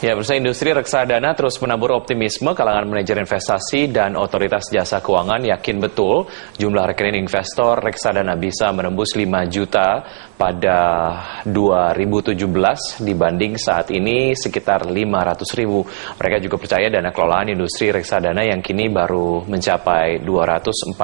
Ya, pemirsa, industri reksadana terus menabur optimisme kalangan manajer investasi dan otoritas jasa keuangan yakin betul jumlah rekening investor reksadana bisa menembus 5 juta pada 2017 dibanding saat ini sekitar 500.000. Mereka juga percaya dana kelolaan industri reksadana yang kini baru mencapai 247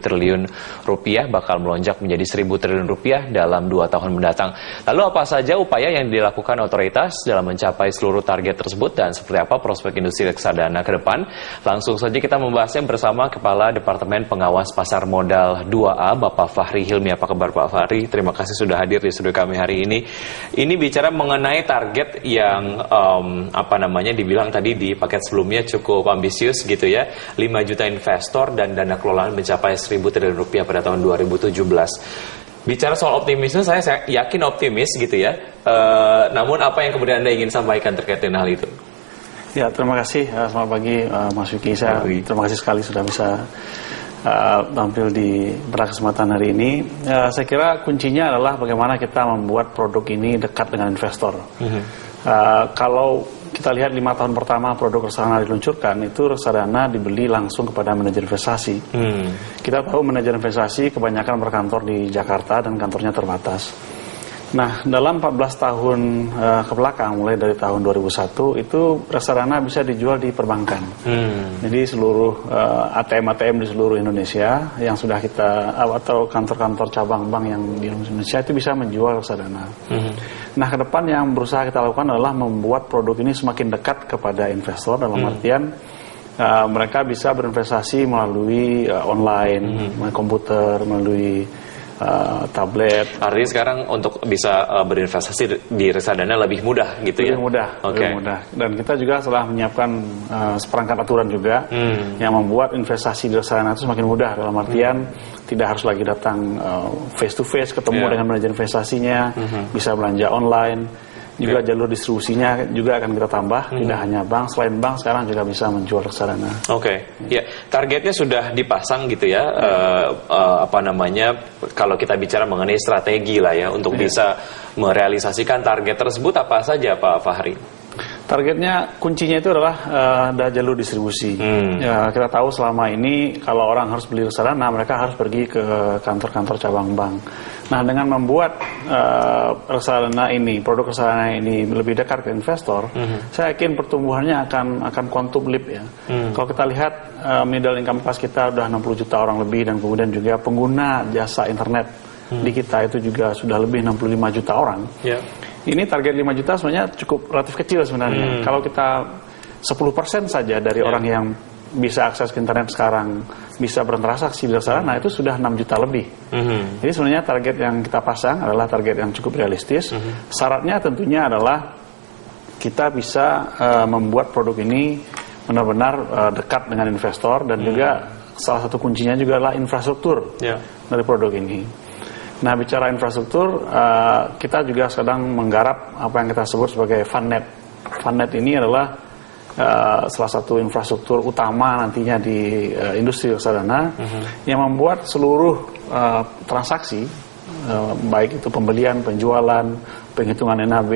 triliun rupiah bakal melonjak menjadi 1.000 triliun rupiah dalam 2 tahun mendatang. Lalu apa saja upaya yang dilakukan otoritas dalam mencapai seluruh target tersebut dan seperti apa prospek industri reksadana ke depan? Langsung saja kita membahasnya bersama Kepala Departemen Pengawas Pasar Modal 2A, Bapak Fahri Hilmi. Apa kabar Pak Fahri? Terima kasih sudah hadir di studio kami hari ini. Ini bicara mengenai target yang dibilang tadi di paket sebelumnya cukup ambisius gitu ya. 5 juta investor dan dana kelolaan mencapai 1.000 triliun rupiah pada tahun 2017. Bicara soal optimisme, saya yakin optimis gitu ya. Namun apa yang kemudian Anda ingin sampaikan terkait dengan hal itu? Ya, terima kasih. Selamat pagi Mas Yuki. Terima kasih sekali sudah bisa tampil pada kesempatan hari ini. Saya kira kuncinya adalah bagaimana kita membuat produk ini dekat dengan investor. Kalau kita lihat 5 tahun pertama produk reksadana diluncurkan, itu reksadana dibeli langsung kepada manajer investasi. Kita tahu manajer investasi kebanyakan berkantor di Jakarta dan kantornya terbatas. Nah, dalam 14 tahun ke belakang, mulai dari tahun 2001, itu reksadana bisa dijual di perbankan. Jadi seluruh ATM-ATM di seluruh Indonesia yang sudah kita, atau kantor-kantor cabang bank yang di Indonesia itu bisa menjual reksadana. Nah, ke depan yang berusaha kita lakukan adalah membuat produk ini semakin dekat kepada investor, dalam artian mereka bisa berinvestasi melalui online, melalui komputer, melalui tablet. Artinya sekarang untuk bisa berinvestasi di reksadana lebih mudah gitu ya? Lebih mudah, lebih mudah. Dan kita juga telah menyiapkan seperangkat aturan juga yang membuat investasi di reksadana itu semakin mudah, dalam artian tidak harus lagi datang face to face ketemu dengan manajer investasinya, bisa belanja online. Juga jalur distribusinya juga akan kita tambah, tidak hanya bank, selain bank sekarang juga bisa menjual reksadana. Ya, targetnya sudah dipasang gitu ya, kalau kita bicara mengenai strategi lah ya, untuk bisa merealisasikan target tersebut apa saja Pak Fahri? Targetnya, kuncinya itu adalah ada jalur distribusi. Ya, kita tahu selama ini kalau orang harus beli reksadana, mereka harus pergi ke kantor-kantor cabang bank. Nah, dengan membuat produk reksadana ini lebih dekat ke investor, saya yakin pertumbuhannya akan quantum leap ya. Kalau kita lihat middle income class kita udah 60 juta orang lebih, dan kemudian juga pengguna jasa internet di kita itu juga sudah lebih 65 juta orang. Ini target 5 juta sebenarnya cukup relatif kecil sebenarnya. Kalau kita 10% saja dari orang yang bisa akses ke internet sekarang bisa bertransaksi di reksadana, itu sudah 6 juta lebih. Jadi sebenarnya target yang kita pasang adalah target yang cukup realistis. Syaratnya tentunya adalah kita bisa membuat produk ini benar-benar dekat dengan investor, dan juga salah satu kuncinya juga adalah infrastruktur dari produk ini. Nah, bicara infrastruktur, kita juga sedang menggarap apa yang kita sebut sebagai Fundnet. Fundnet ini adalah salah satu infrastruktur utama nantinya di industri reksadana yang membuat seluruh transaksi, baik itu pembelian, penjualan, penghitungan NAB,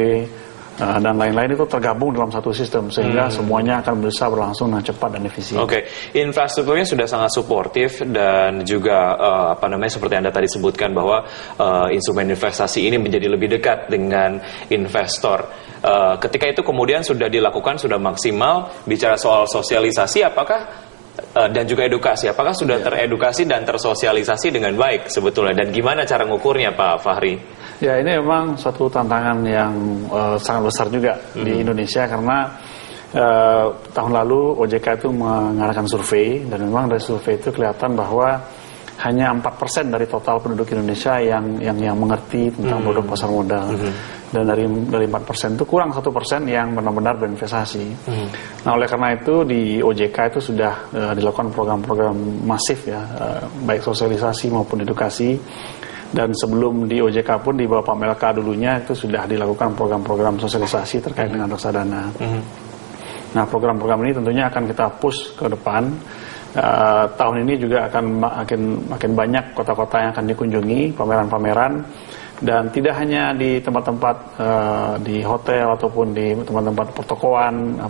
dan lain-lain itu tergabung dalam satu sistem, sehingga semuanya akan bisa berlangsung dengan cepat dan efisien. Infrastrukturnya sudah sangat suportif, dan juga seperti Anda tadi sebutkan bahwa instrumen investasi ini menjadi lebih dekat dengan investor. Ketika itu kemudian sudah dilakukan, sudah maksimal, bicara soal sosialisasi, apakah dan juga edukasi, apakah sudah teredukasi dan tersosialisasi dengan baik sebetulnya, dan gimana cara ngukurnya Pak Fahri? Ya, ini memang suatu tantangan yang sangat besar juga di Indonesia, karena tahun lalu OJK itu mengadakan survei, dan memang dari survei itu kelihatan bahwa hanya 4% dari total penduduk Indonesia yang mengerti tentang produk pasar modal. Dan dari 4% itu kurang 1% yang benar-benar berinvestasi. Nah, oleh karena itu di OJK itu sudah dilakukan program-program masif ya, baik sosialisasi maupun edukasi. Dan sebelum di OJK pun di bawah Pak Melka dulunya itu sudah dilakukan program-program sosialisasi terkait dengan reksadana. Nah, program-program ini tentunya akan kita push ke depan. Tahun ini juga akan makin banyak kota-kota yang akan dikunjungi, pameran-pameran. Dan tidak hanya di tempat-tempat di hotel ataupun di tempat-tempat pertokoan,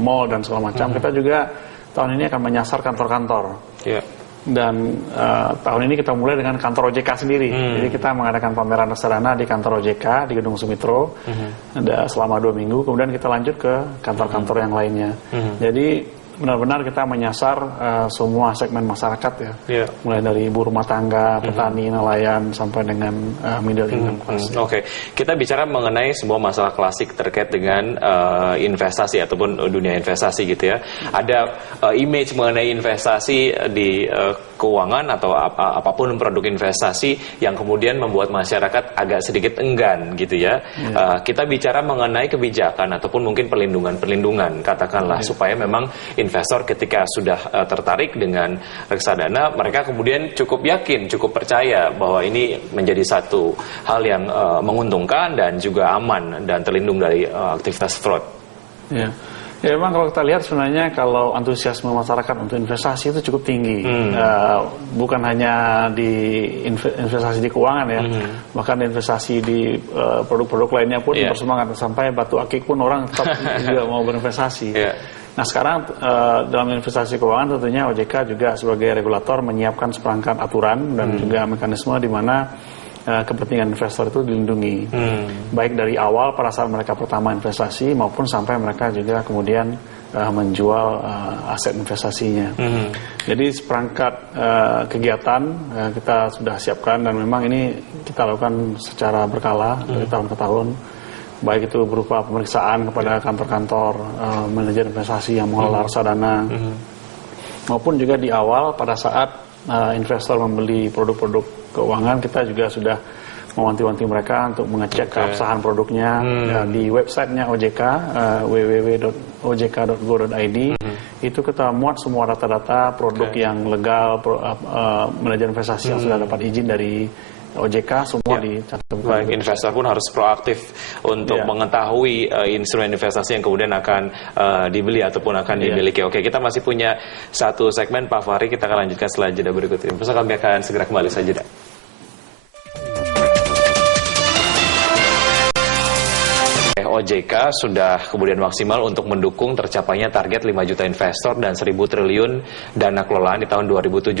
mall dan segala macam. Kita juga tahun ini akan menyasar kantor-kantor. Yeah. Dan tahun ini kita mulai dengan kantor OJK sendiri. Jadi kita mengadakan pameran reksadana di kantor OJK di Gedung Sumitro selama 2 minggu. Kemudian kita lanjut ke kantor-kantor yang lainnya. Jadi benar-benar kita menyasar semua segmen masyarakat ya, mulai dari ibu rumah tangga, petani, nelayan, sampai dengan middle income class. Oke, kita bicara mengenai sebuah masalah klasik terkait dengan investasi ataupun dunia investasi gitu ya. Ada image mengenai investasi di keuangan atau apapun produk investasi yang kemudian membuat masyarakat agak sedikit enggan gitu ya. Kita bicara mengenai kebijakan ataupun mungkin perlindungan katakanlah supaya memang investor ketika sudah tertarik dengan reksadana, mereka kemudian cukup yakin, cukup percaya bahwa ini menjadi satu hal yang menguntungkan dan juga aman dan terlindung dari aktivitas fraud. Ya memang kalau kita lihat sebenarnya kalau antusiasme masyarakat untuk investasi itu cukup tinggi. Bukan hanya di investasi di keuangan ya, bahkan investasi di produk-produk lainnya pun bersemangat. Sampai batu akik pun orang tetap juga mau berinvestasi. Nah sekarang dalam investasi keuangan tentunya OJK juga sebagai regulator menyiapkan seperangkat aturan dan juga mekanisme di mana kepentingan investor itu dilindungi, baik dari awal pada saat mereka pertama investasi maupun sampai mereka juga kemudian menjual aset investasinya. Jadi seperangkat kegiatan kita sudah siapkan dan memang ini kita lakukan secara berkala dari tahun ke tahun, baik itu berupa pemeriksaan kepada kantor-kantor manajer investasi yang mengelola reksadana, maupun juga di awal pada saat investor membeli produk-produk keuangan, kita juga sudah mewanti-wanti mereka untuk mengecek keabsahan produknya di websitenya OJK, www.ojk.go.id. Itu kita muat semua data-data produk yang legal, manajer investasi yang sudah dapat izin dari OJK, semua dicatat. Baik, investor pun harus proaktif untuk mengetahui instrumen investasi yang kemudian akan dibeli ataupun akan dimiliki. Oke, kita masih punya satu segmen Pak Fahri, kita akan lanjutkan setelah jeda berikut ini. Pemirsa, kami akan segera kembali saja. OJK sudah kemudian maksimal untuk mendukung tercapainya target 5 juta investor dan 1.000 triliun dana kelolaan di tahun 2017.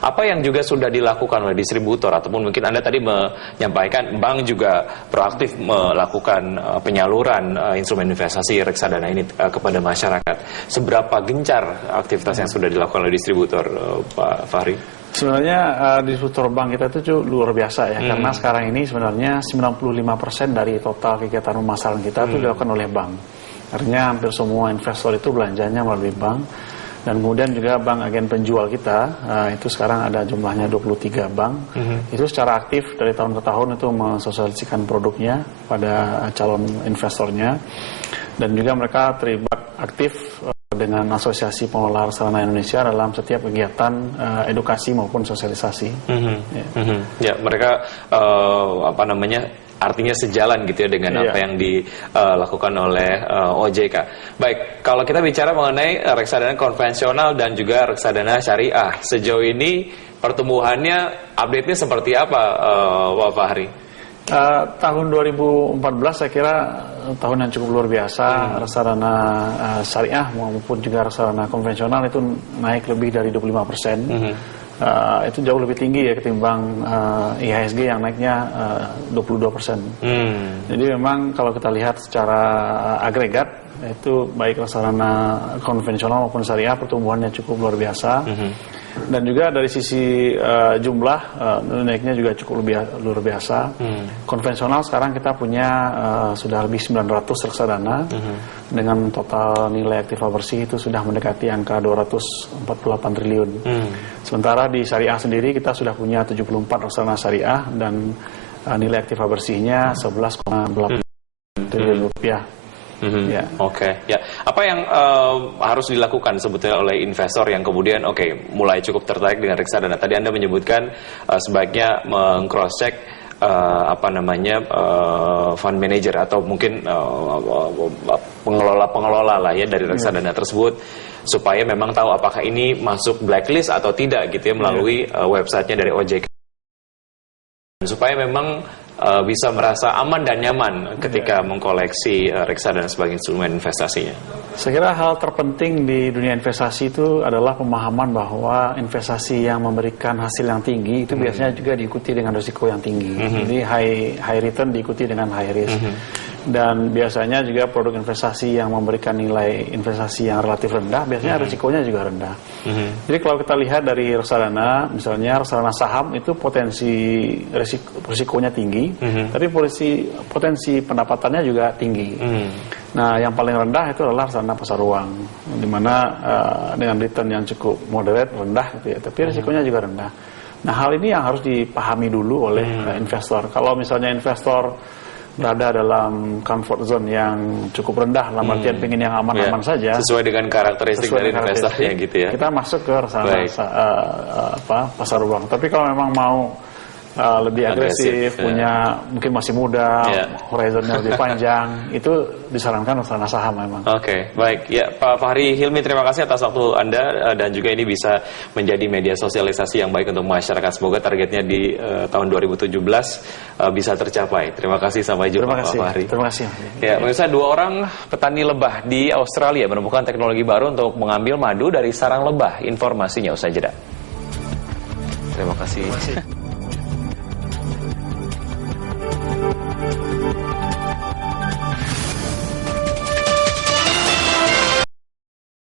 Apa yang juga sudah dilakukan oleh distributor ataupun mungkin Anda tadi menyampaikan bank juga proaktif melakukan penyaluran instrumen investasi reksadana ini kepada masyarakat. Seberapa gencar aktivitas yang sudah dilakukan oleh distributor, Pak Fahri? Sebenarnya distributor bank kita itu luar biasa ya, karena sekarang ini sebenarnya 95% dari total kegiatan pemasaran kita itu dilakukan oleh bank. Artinya hampir semua investor itu belanjanya melalui bank. Dan kemudian juga bank agen penjual kita, itu sekarang ada jumlahnya 23 bank. Itu secara aktif dari tahun ke tahun itu mensosialisasikan produknya pada calon investornya. Dan juga mereka terlibat aktif dengan Asosiasi Pengelola Reksadana Indonesia dalam setiap kegiatan edukasi maupun sosialisasi. Ya, mereka artinya sejalan gitu ya dengan apa yang dilakukan oleh OJK. Baik, kalau kita bicara mengenai reksadana konvensional dan juga reksadana syariah, sejauh ini pertumbuhannya, update-nya seperti apa, Pak Fahri? Tahun 2014 saya kira tahun yang cukup luar biasa. Reksadana syariah maupun juga reksadana konvensional itu naik lebih dari 25%. Itu jauh lebih tinggi ya ketimbang IHSG yang naiknya 22%. Jadi memang kalau kita lihat secara agregat, itu baik reksadana konvensional maupun syariah pertumbuhannya cukup luar biasa. Dan juga dari sisi jumlah naiknya juga cukup luar biasa. Konvensional sekarang kita punya sudah lebih 900 reksadana dengan total nilai aktiva bersih itu sudah mendekati angka 248 triliun. Sementara di syariah sendiri kita sudah punya 74 reksadana syariah dan nilai aktiva bersihnya 11,8 triliun rupiah. Oke. Apa yang harus dilakukan sebetulnya oleh investor yang kemudian mulai cukup tertarik dengan reksadana? Tadi Anda menyebutkan sebaiknya meng-cross-check fund manager atau mungkin pengelola lah ya dari reksadana tersebut, supaya memang tahu apakah ini masuk blacklist atau tidak gitu ya melalui websitenya dari OJK, supaya memang bisa merasa aman dan nyaman ketika mengkoleksi reksadana sebagai instrumen investasinya? Saya kira hal terpenting di dunia investasi itu adalah pemahaman bahwa investasi yang memberikan hasil yang tinggi itu biasanya juga diikuti dengan risiko yang tinggi. Jadi high return diikuti dengan high risk. Dan biasanya juga produk investasi yang memberikan nilai investasi yang relatif rendah, biasanya risikonya juga rendah. Jadi kalau kita lihat dari reksadana, misalnya reksadana saham itu potensi risikonya tinggi, tapi potensi pendapatannya juga tinggi. Nah, yang paling rendah itu adalah reksadana pasar uang, di mana dengan return yang cukup moderate, rendah gitu ya, tapi risikonya juga rendah. Nah, hal ini yang harus dipahami dulu oleh investor. Kalau misalnya investor berada dalam comfort zone yang cukup rendah, dalam artian pengen yang aman-aman saja, sesuai dengan karakteristik dari investornya gitu ya. Kita masuk ke reksadana pasar uang. Tapi kalau memang mau lebih agresif, punya mungkin masih muda, horizonnya lebih panjang, itu disarankan reksadana saham memang. Oke, baik. Ya, Pak Fahri Hilmi, terima kasih atas waktu Anda dan juga ini bisa menjadi media sosialisasi yang baik untuk masyarakat. Semoga targetnya di tahun 2017 bisa tercapai. Terima kasih, sampai jumpa Pak Fahri. Terima kasih. Ya, pemirsa, 2 orang petani lebah di Australia menemukan teknologi baru untuk mengambil madu dari sarang lebah. Informasinya usai jeda. Terima kasih.